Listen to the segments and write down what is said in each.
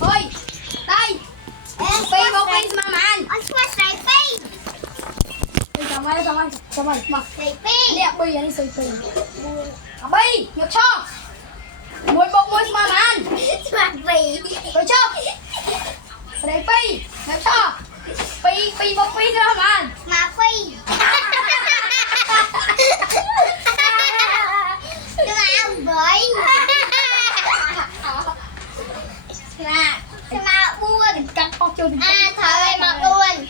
Ôi, đây. Pi một pi mà man. Anh qua sài pi. Xong rồi, mà. Sài pi. Nè pi anh sài pi. Pi, nhập cho. Một mà man. Mà pi. Rồi cho. Sài pi, nhập cho. Pi một pi ra man. Mà pi. Đừng ăn bậy. Mà buồn. Cắt ốc cho đi. À thời mà buồn.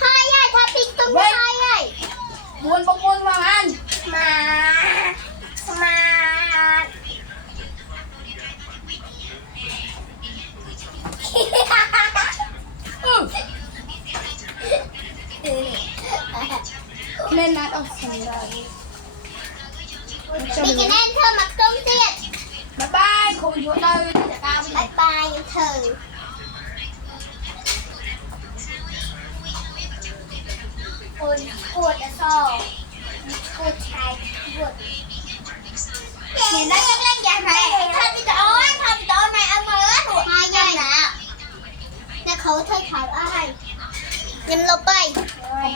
Thôi ơi, thôi pin tung thôi ơi. Buồn mà man. Mà Nên là đâu rồi. đi cái nên thơ mặt công tiết. Bye bye, cô vô đây. Bye bye thử. Cuột là sao? Cuột chai cuột. Nhìn nó nhắc lên dạng này. Thôi đi tối mày ăn mơ hết. Hai giây nè. Nó khổ thôi khổ ơi. Nhầm lục ơi.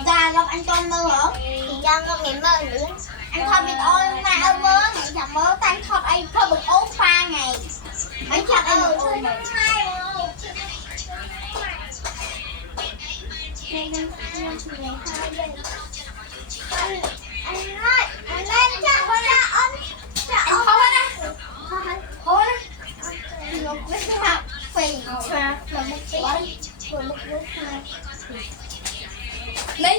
Ra gặp anh con mơ hả? Thì ra gặp ngày mơ nữa. Anh thôi bị tối mày ăn mơ. Mày chẳng mơ tan thật anh thôi bực ốm pha ngày. Anh chắc anh một ôi này. Anh lên cho con ra ôn. Anh không hết á. Thôi á. Một cái hạt phì và một cái vừa một cái hạt Lên.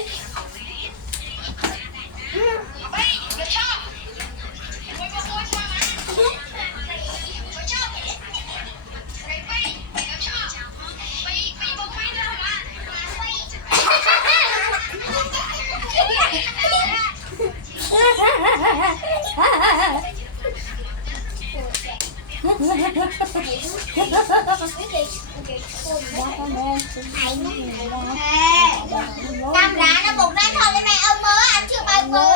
Cam rã nó bụng ra thôi để mẹ ôm mơ anh chưa bao mơ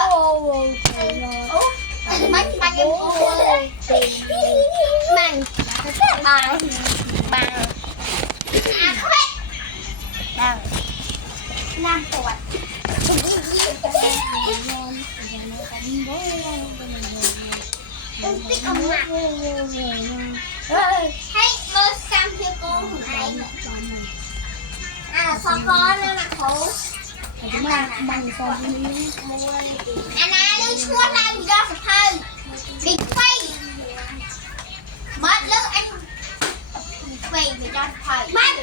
bánh em bằng bằng 5 tuổi tích ông mặt hey mơ xăm theo cô hôm nay à sao con nó là khổ Bằng con đi. anh lưu chua lao do sập hơi bị quay mất lớp anh quay bị do sập hơi bắt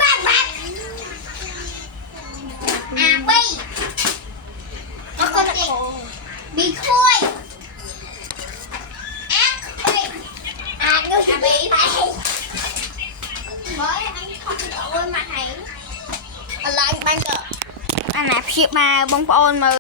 à bi nó con chị bị khui ác bi à nó bị phải mới anh không đổi mặt thầy anh lại anh ban cờ anh nạp ship mà bông ôn mà